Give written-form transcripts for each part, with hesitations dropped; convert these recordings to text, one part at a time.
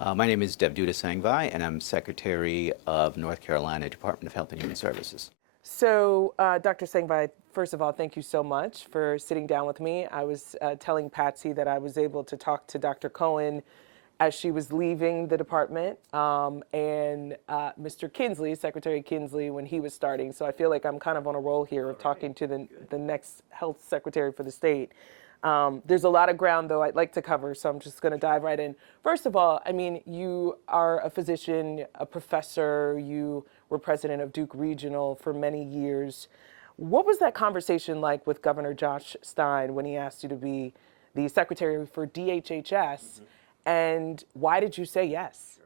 My name is Devdutta Sangvai, and I'm Secretary of North Carolina Department of Health and Human Services. So, Dr. Sangvai, first of all, thank you so much for sitting down with me. I was telling Patsy that I was able to talk to Dr. Cohen as she was leaving the department, and Mr. Kinsley, Secretary Kinsley, when he was starting. So I feel like I'm kind of on a roll here of talking to the next health secretary for the state. There's a lot of ground, though, I'd like to cover, so I'm just going to dive right in. First of all, I mean, you are a physician, a professor, you were president of Duke Regional for many years. What was that conversation like with Governor Josh Stein when he asked you to be the secretary for DHHS, and why did you say yes?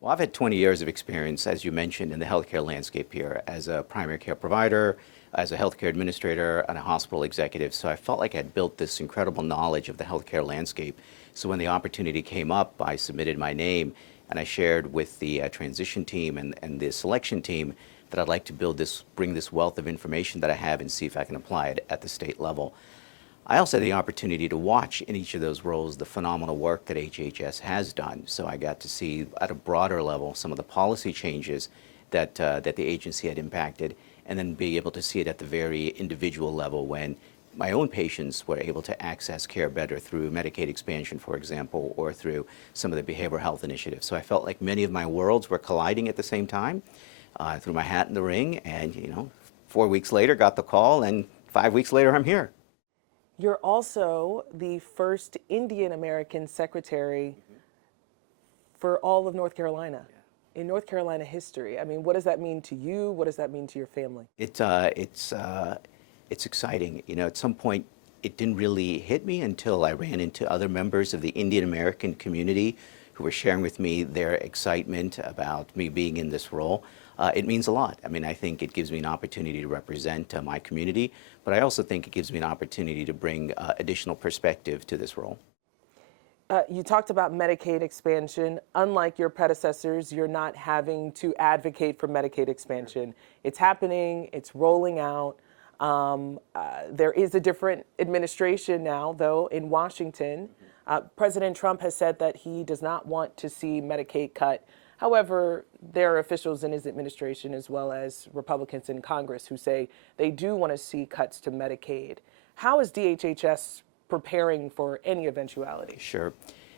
Well, I've had 20 years of experience, as you mentioned, in the healthcare landscape here as a primary care provider, as a healthcare administrator, and a hospital executive. So I felt like I had built this incredible knowledge of the healthcare landscape. So when the opportunity came up, I submitted my name and I shared with the transition team and the selection team that I'd like to bring this wealth of information that I have and see if I can apply it at the state level. I also had the opportunity to watch in each of those roles the phenomenal work that HHS has done. So I got to see at a broader level some of the policy changes that the agency had impacted, and then be able to see it at the very individual level when my own patients were able to access care better through Medicaid expansion, for example, or through some of the behavioral health initiatives. So I felt like many of my worlds were colliding at the same time. I threw my hat in the ring, and 4 weeks later got the call, and 5 weeks later I'm here. You're also the first Indian American secretary for all of North Carolina. In North Carolina history. I mean, what does that mean to you? What does that mean to your family? It's exciting. At some point, it didn't really hit me until I ran into other members of the Indian American community who were sharing with me their excitement about me being in this role. It means a lot. I mean, I think it gives me an opportunity to represent my community, but I also think it gives me an opportunity to bring additional perspective to this role. You talked about Medicaid expansion. Unlike your predecessors, you're not having to advocate for Medicaid expansion. It's happening, it's rolling out. There is a different administration now, though, in Washington. President Trump has said that he does not want to see Medicaid cut. However, there are officials in his administration, as well as Republicans in Congress, who say they do want to see cuts to Medicaid. How is DHHS preparing for any eventuality? Sure.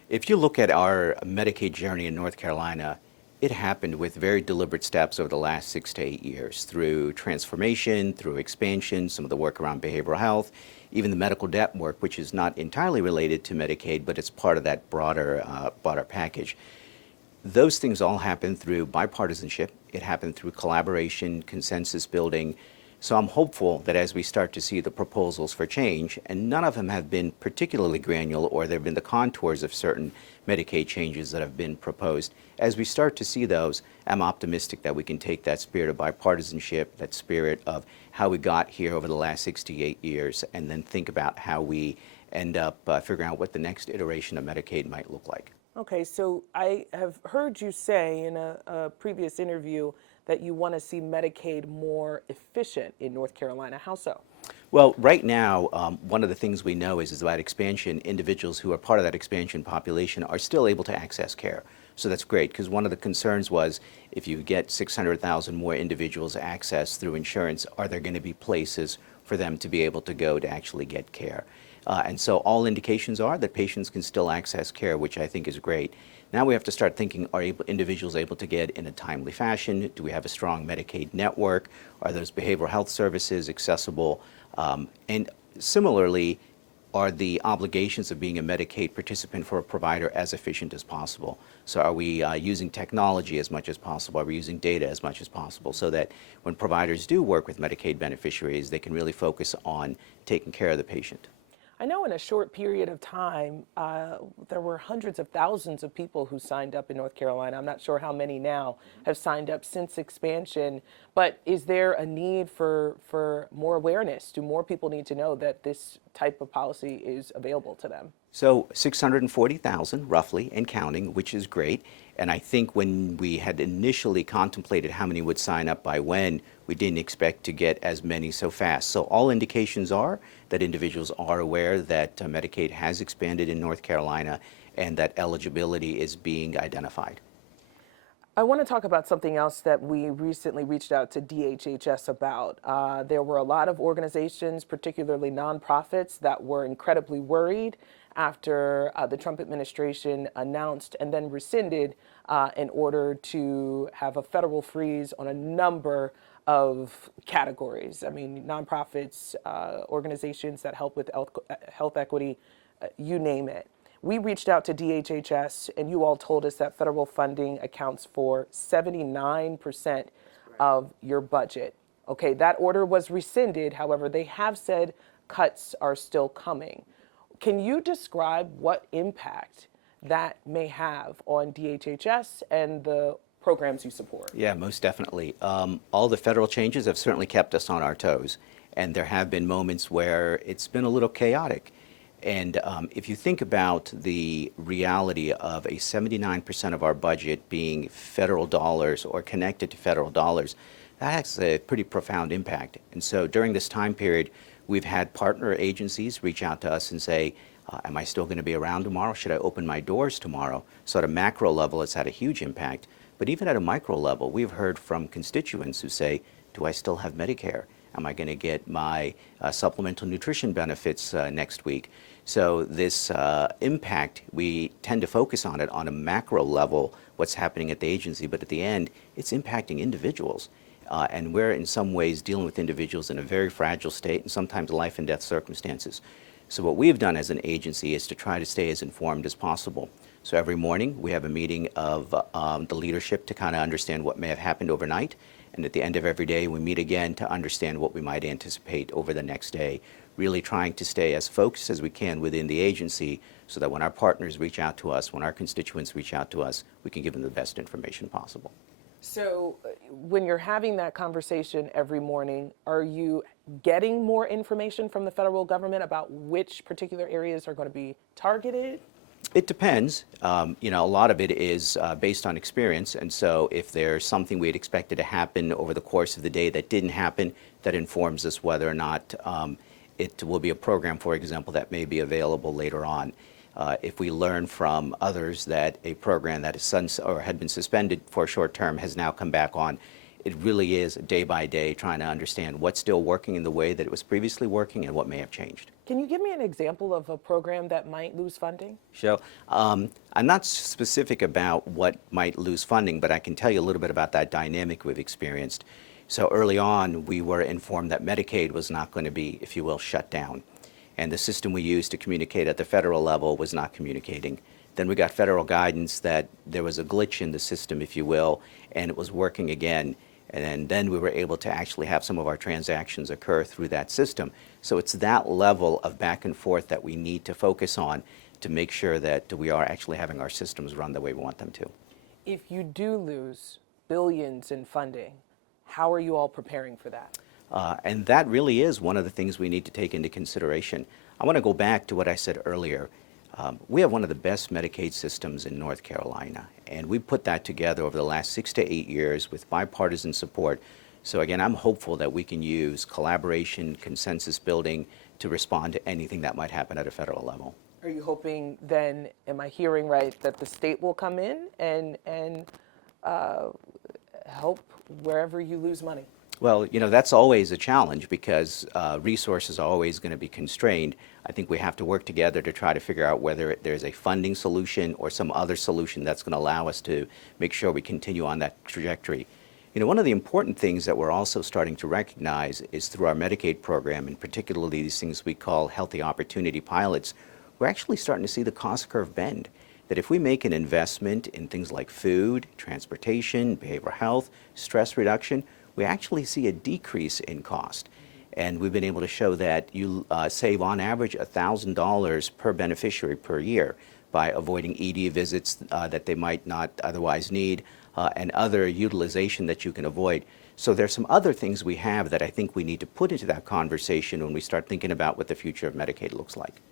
If you look at our Medicaid journey in North Carolina, it happened with very deliberate steps over the last 6 to 8 years through transformation, through expansion, some of the work around behavioral health, even the medical debt work, which is not entirely related to Medicaid, but it's part of that broader package. Those things all happened through bipartisanship. It happened through collaboration, consensus building. So I'm hopeful that as we start to see the proposals for change, and none of them have been particularly granular, or there have been the contours of certain Medicaid changes that have been proposed, as we start to see those, I'm optimistic that we can take that spirit of bipartisanship, that spirit of how we got here over the last 68 years, and then think about how we end up figuring out what the next iteration of Medicaid might look like. Okay, so I have heard you say in a previous interview that you want to see Medicaid more efficient in North Carolina. How so? Well, right now, one of the things we know is about expansion. Individuals who are part of that expansion population are still able to access care. So that's great, because one of the concerns was if you get 600,000 more individuals access through insurance, are there going to be places for them to be able to go to actually get care? And so all indications are that patients can still access care, which I think is great. Now we have to start thinking, are individuals able to get in a timely fashion? Do we have a strong Medicaid network? Are those behavioral health services accessible? And similarly, are the obligations of being a Medicaid participant for a provider as efficient as possible? So are we using technology as much as possible? Are we using data as much as possible so that when providers do work with Medicaid beneficiaries, they can really focus on taking care of the patient? I know in a short period of time, there were hundreds of thousands of people who signed up in North Carolina. I'm not sure how many now have signed up since expansion, but is there a need for more awareness? Do more people need to know that this type of policy is available to them? So 640,000 roughly and counting, which is great. And I think when we had initially contemplated how many would sign up by when, we didn't expect to get as many so fast. So all indications are that individuals are aware that Medicaid has expanded in North Carolina, and that eligibility is being identified. I want to talk about something else that we recently reached out to DHHS about. There were a lot of organizations, particularly nonprofits, that were incredibly worried after the Trump administration announced and then rescinded an order to have a federal freeze on a number of categories. I mean, nonprofits, organizations that help with health equity, you name it. We reached out to DHHS, and you all told us that federal funding accounts for 79% of your budget. Okay, that order was rescinded. However, they have said cuts are still coming. Can you describe what impact that may have on DHHS and the programs you support? Yeah, most definitely. All the federal changes have certainly kept us on our toes, and there have been moments where it's been a little chaotic. And if you think about the reality of a 79% of our budget being federal dollars or connected to federal dollars, that has a pretty profound impact. And so during this time period, we've had partner agencies reach out to us and say, am I still going to be around tomorrow? Should I open my doors tomorrow? So at a macro level, it's had a huge impact. But even at a micro level, we've heard from constituents who say, do I still have Medicare? Am I going to get my supplemental nutrition benefits next week? So this impact, we tend to focus on it on a macro level, what's happening at the agency, but at the end, it's impacting individuals. And we're in some ways dealing with individuals in a very fragile state and sometimes life and death circumstances. So what we've done as an agency is to try to stay as informed as possible. So every morning we have a meeting of the leadership to kind of understand what may have happened overnight. And at the end of every day, we meet again to understand what we might anticipate over the next day, really trying to stay as focused as we can within the agency so that when our partners reach out to us, when our constituents reach out to us, we can give them the best information possible. So when you're having that conversation every morning, are you getting more information from the federal government about which particular areas are going to be targeted? It depends. A lot of it is based on experience, and so if there's something we had expected to happen over the course of the day that didn't happen, that informs us whether or not it will be a program, for example, that may be available later on. If we learn from others that a program that is had been suspended for a short term has now come back on, it really is day by day trying to understand what's still working in the way that it was previously working and what may have changed. Can you give me an example of a program that might lose funding? Sure. I'm not specific about what might lose funding, but I can tell you a little bit about that dynamic we've experienced. So early on, we were informed that Medicaid was not going to be, if you will, shut down. And the system we used to communicate at the federal level was not communicating. Then we got federal guidance that there was a glitch in the system, if you will, and it was working again. And then we were able to actually have some of our transactions occur through that system. So it's that level of back and forth that we need to focus on to make sure that we are actually having our systems run the way we want them to. If you do lose billions in funding, how are you all preparing for that? And that really is one of the things we need to take into consideration. I want to go back to what I said earlier. We have one of the best Medicaid systems in North Carolina, and we put that together over the last 6 to 8 years with bipartisan support. So again, I'm hopeful that we can use collaboration, consensus building to respond to anything that might happen at a federal level. Are you hoping then, am I hearing right, that the state will come in and help wherever you lose money? Well, that's always a challenge because resources are always going to be constrained. I think we have to work together to try to figure out whether there's a funding solution or some other solution that's going to allow us to make sure we continue on that trajectory. One of the important things that we're also starting to recognize is through our Medicaid program, and particularly these things we call healthy opportunity pilots, we're actually starting to see the cost curve bend. That if we make an investment in things like food, transportation, behavioral health, stress reduction, we actually see a decrease in cost. And we've been able to show that you save on average $1,000 per beneficiary per year by avoiding ED visits that they might not otherwise need and other utilization that you can avoid. So there's some other things we have that I think we need to put into that conversation when we start thinking about what the future of Medicaid looks like.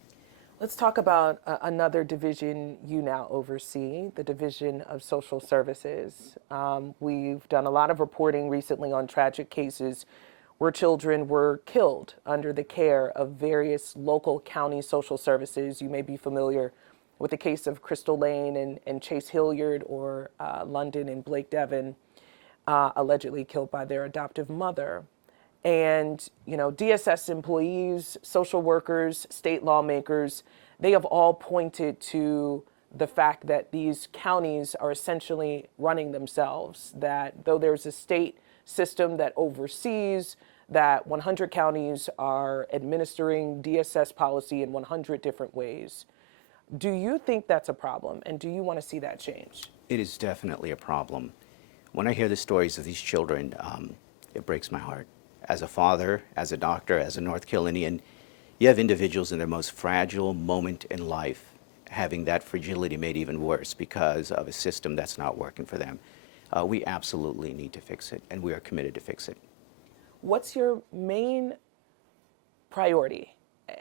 Let's talk about another division you now oversee, the Division of Social Services. We've done a lot of reporting recently on tragic cases where children were killed under the care of various local county social services. You may be familiar with the case of Crystal Lane and Chase Hilliard, or London and Blake Devon, allegedly killed by their adoptive mother. And, you know, DSS employees, social workers, state lawmakers, they have all pointed to the fact that these counties are essentially running themselves, that though there's a state system that oversees, that 100 counties are administering DSS policy in 100 different ways. Do you think that's a problem, and do you want to see that change? It is definitely a problem. When I hear the stories of these children, it breaks my heart. As a father, as a doctor, as a North Carolinian, you have individuals in their most fragile moment in life having that fragility made even worse because of a system that's not working for them. We absolutely need to fix it, and we are committed to fix it. What's your main priority?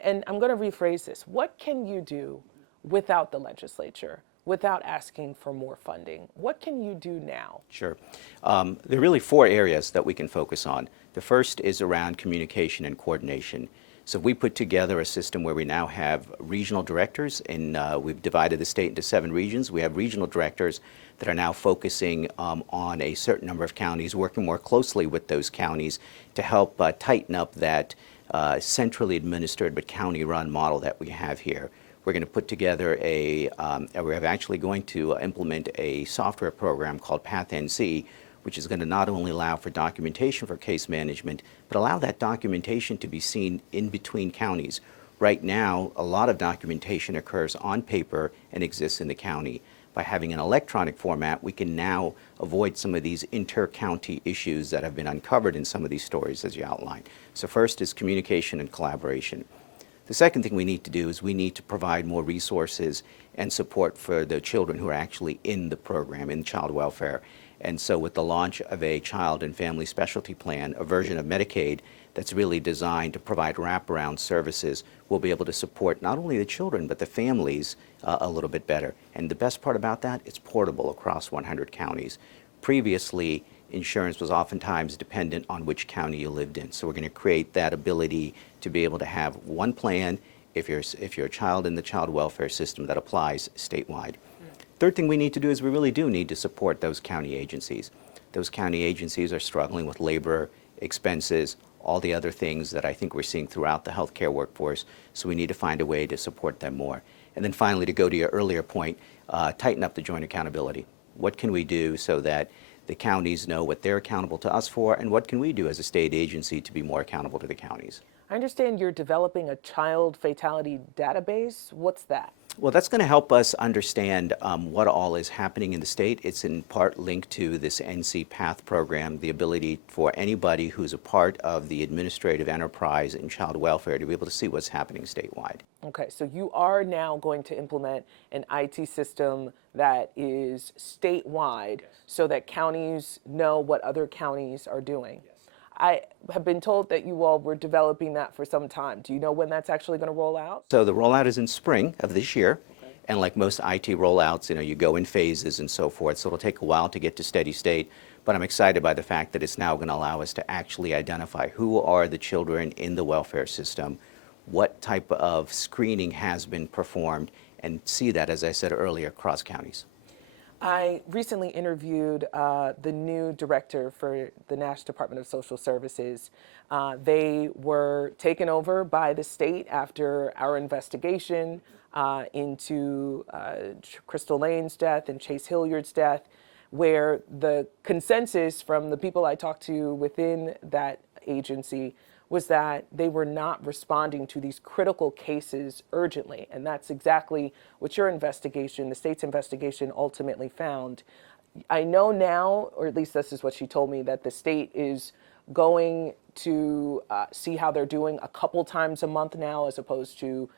And I'm going to rephrase this. What can you do without the legislature, without asking for more funding? What can you do now? Sure. There are really 4 areas that we can focus on. The first is around communication and coordination. So we put together a system where we now have regional directors, and we've divided the state into 7 regions. We have regional directors that are now focusing on a certain number of counties, working more closely with those counties to help tighten up that centrally administered but county-run model that we have here. We're going to put together we're actually going to implement a software program called PathNC, which is going to not only allow for documentation for case management, but allow that documentation to be seen in between counties. Right now, a lot of documentation occurs on paper and exists in the county. By having an electronic format, we can now avoid some of these inter-county issues that have been uncovered in some of these stories, as you outlined. So first is communication and collaboration. The second thing we need to do is we need to provide more resources and support for the children who are actually in the program, in child welfare. And so with the launch of a child and family specialty plan, a version of Medicaid that's really designed to provide wraparound services, we'll be able to support not only the children, but the families a little bit better. And the best part about that, it's portable across 100 counties. Previously, insurance was oftentimes dependent on which county you lived in. So we're going to create that ability to be able to have one plan if you're a child in the child welfare system that applies statewide. Third thing we need to do is we really do need to support those county agencies. Those county agencies are struggling with labor, expenses, all the other things that I think we're seeing throughout the healthcare workforce, so we need to find a way to support them more. And then finally, to go to your earlier point, tighten up the joint accountability. What can we do so that the counties know what they're accountable to us for, and what can we do as a state agency to be more accountable to the counties? I understand you're developing a child fatality database. What's that? Well, that's going to help us understand what all is happening in the state. It's in part linked to this NC PATH program, the ability for anybody who's a part of the administrative enterprise in child welfare to be able to see what's happening statewide. Okay, so you are now going to implement an IT system that is statewide, so that counties know what other counties are doing. I have been told that you all were developing that for some time. Do you know when that's actually going to roll out? So the rollout is in spring of this year. Okay. And like most IT rollouts, you go in phases and so forth. So it'll take a while to get to steady state. But I'm excited by the fact that it's now going to allow us to actually identify who are the children in the welfare system, what type of screening has been performed, and see that, as I said earlier, across counties. I recently interviewed the new director for the National Department of Social Services. They were taken over by the state after our investigation into Crystal Lane's death and Chase Hilliard's death, where the consensus from the people I talked to within that agency was that they were not responding to these critical cases urgently. And that's exactly what your investigation, the state's investigation, ultimately found. I know now, or at least this is what she told me, that the state is going to see how they're doing a couple times a month now, as opposed to,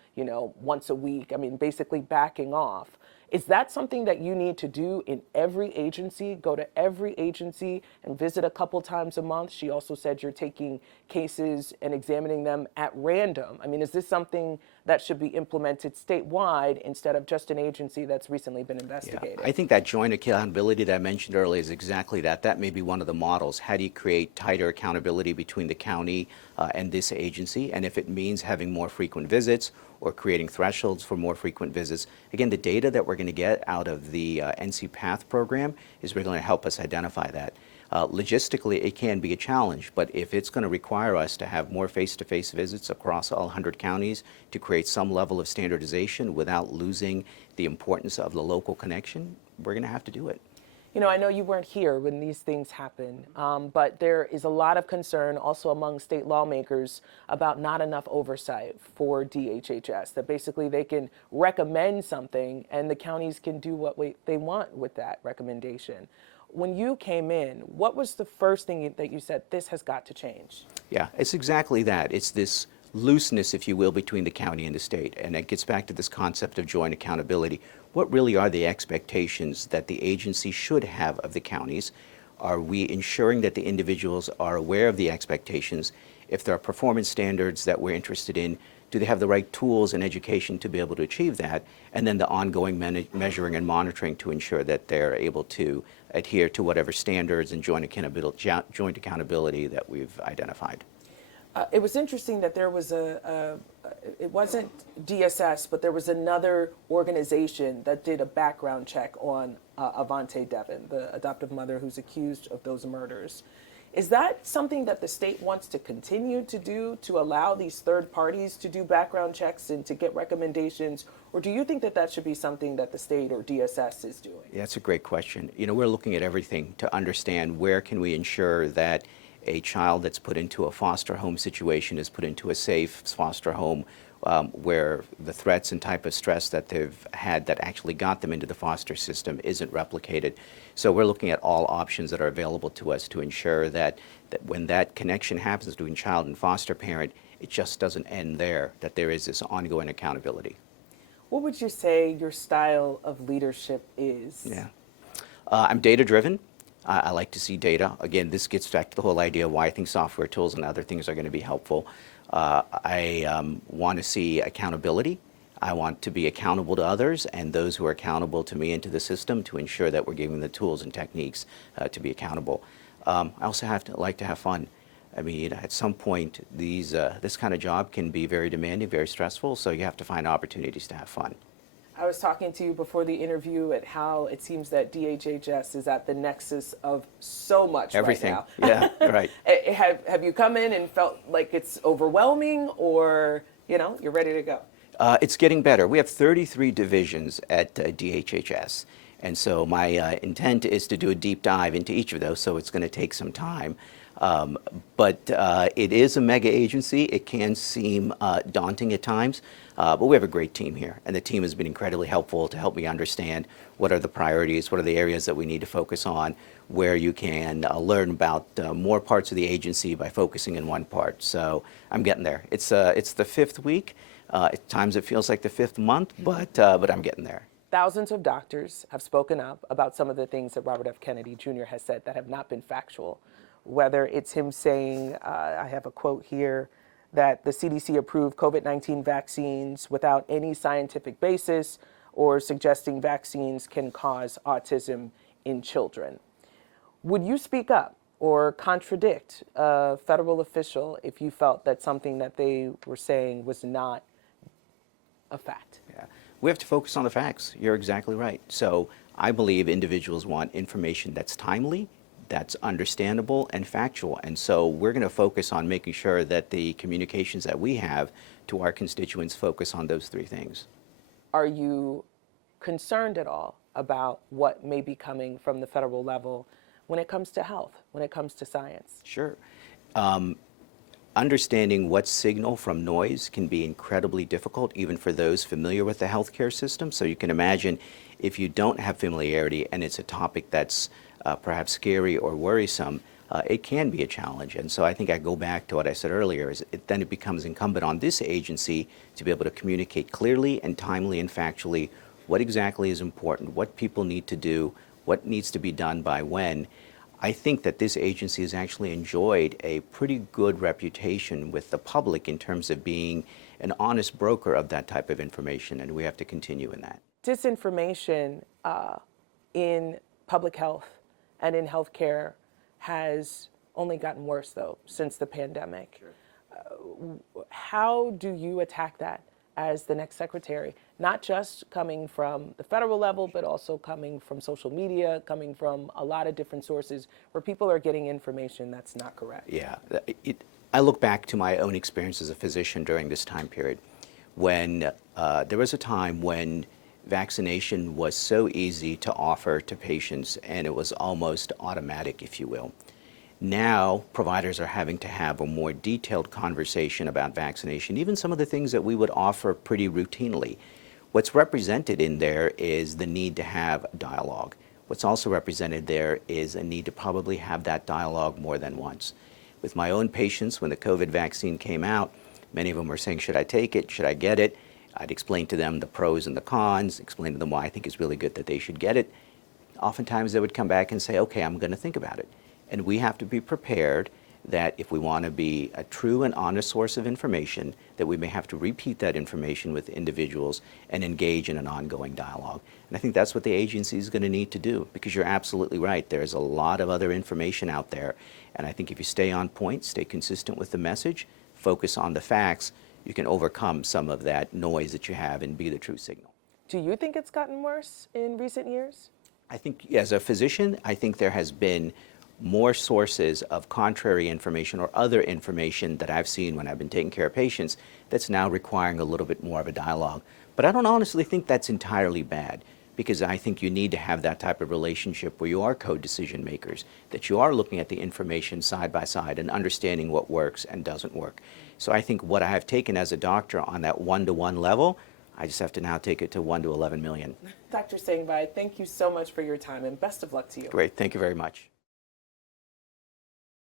once a week. I mean, basically backing off. Is that something that you need to do in every agency? Go to every agency and visit a couple times a month? She also said you're taking cases and examining them at random. I mean, is this something that should be implemented statewide instead of just an agency that's recently been investigated? Yeah, I think that joint accountability that I mentioned earlier is exactly that. That may be one of the models. How do you create tighter accountability between the county and this agency? And if it means having more frequent visits or creating thresholds for more frequent visits. Again, the data that we're going to get out of the NC PATH program is really going to help us identify that. Logistically, it can be a challenge, but if it's going to require us to have more face-to-face visits across all 100 counties to create some level of standardization without losing the importance of the local connection, we're going to have to do it. You know, I know you weren't here when these things happen, but there is a lot of concern also among state lawmakers about not enough oversight for DHHS, that basically they can recommend something and the counties can do what they want with that recommendation. When you came in, what was the first thing that you said, this has got to change? Yeah, it's exactly that. It's this looseness, if you will, between the county and the state. And it gets back to this concept of joint accountability. What really are the expectations that the agency should have of the counties? Are we ensuring that the individuals are aware of the expectations? If there are performance standards that we're interested in, do they have the right tools and education to be able to achieve that? And then the ongoing measuring and monitoring to ensure that they're able to adhere to whatever standards and joint accountability that we've identified. It was interesting that there was it wasn't DSS, but there was another organization that did a background check on Avante Devon, the adoptive mother who's accused of those murders. Is that something that the state wants to continue to do, to allow these third parties to do background checks and to get recommendations? Or do you think that that should be something that the state or DSS is doing? Yeah, that's a great question. You know, we're looking at everything to understand where can we ensure that a child that's put into a foster home situation is put into a safe foster home where the threats and type of stress that they've had that actually got them into the foster system isn't replicated. So we're looking at all options that are available to us to ensure that when that connection happens between child and foster parent, it just doesn't end there, that there is this ongoing accountability. What would you say your style of leadership is? Yeah. I'm data-driven. I like to see data. Again, this gets back to the whole idea of why I think software tools and other things are going to be helpful. I want to see accountability. I want to be accountable to others and those who are accountable to me and to the system to ensure that we're giving the tools and techniques to be accountable. I also like to have fun. I mean, at some point, this kind of job can be very demanding, very stressful, so you have to find opportunities to have fun. I was talking to you before the interview at how it seems that DHHS is at the nexus of so much Everything. right now. Yeah, right. Have you come in and felt like it's overwhelming, or you're ready to go? It's getting better. We have 33 divisions at DHHS, and so my intent is to do a deep dive into each of those, so it's going to take some time. But it is a mega agency. It can seem daunting at times, but we have a great team here, and the team has been incredibly helpful to help me understand what are the priorities, what are the areas that we need to focus on, where you can learn about more parts of the agency by focusing in one part. So I'm getting there. It's the fifth week. At times it feels like the fifth month, but I'm getting there. Thousands of doctors have spoken up about some of the things that Robert F. Kennedy Jr. has said that have not been factual. Whether it's him saying, I have a quote here, that the CDC approved COVID-19 vaccines without any scientific basis, or suggesting vaccines can cause autism in children. Would you speak up or contradict a federal official if you felt that something that they were saying was not a fact? Yeah. We have to focus on the facts. You're exactly right. So I believe individuals want information that's timely, that's understandable and factual. And so we're going to focus on making sure that the communications that we have to our constituents focus on those three things. Are you concerned at all about what may be coming from the federal level when it comes to health, when it comes to science? Sure. Understanding what signal from noise can be incredibly difficult, even for those familiar with the healthcare system. So you can imagine if you don't have familiarity and it's a topic that's perhaps scary or worrisome, it can be a challenge. And so I think I go back to what I said earlier, then it becomes incumbent on this agency to be able to communicate clearly and timely and factually what exactly is important, what people need to do, what needs to be done by when. I think that this agency has actually enjoyed a pretty good reputation with the public in terms of being an honest broker of that type of information, and we have to continue in that. Disinformation in public health and in healthcare has only gotten worse, though, since the pandemic. Sure. How do you attack that as the next secretary, not just coming from the federal level, but also coming from social media, coming from a lot of different sources where people are getting information that's not correct. Yeah, I look back to my own experience as a physician during this time period when there was a time when vaccination was so easy to offer to patients and it was almost automatic, if you will. Now, providers are having to have a more detailed conversation about vaccination, even some of the things that we would offer pretty routinely. What's represented in there is the need to have dialogue. What's also represented there is a need to probably have that dialogue more than once. With my own patients, when the COVID vaccine came out, many of them were saying, should I take it? Should I get it? I'd explain to them the pros and the cons, explain to them why I think it's really good that they should get it. Oftentimes they would come back and say, okay, I'm going to think about it. And we have to be prepared that if we want to be a true and honest source of information, that we may have to repeat that information with individuals and engage in an ongoing dialogue. And I think that's what the agency is going to need to do, because you're absolutely right. There's a lot of other information out there. And I think if you stay on point, stay consistent with the message, focus on the facts, you can overcome some of that noise that you have and be the true signal. Do you think it's gotten worse in recent years? I think as a physician, I think there has been more sources of contrary information or other information that I've seen when I've been taking care of patients that's now requiring a little bit more of a dialogue. But I don't honestly think that's entirely bad, because I think you need to have that type of relationship where you are co-decision makers, that you are looking at the information side by side and understanding what works and doesn't work. So I think what I have taken as a doctor on that one-to-one level, I just have to now take it to 1 to 11 million. Dr. Sangvai, thank you so much for your time and best of luck to you. Great, thank you very much.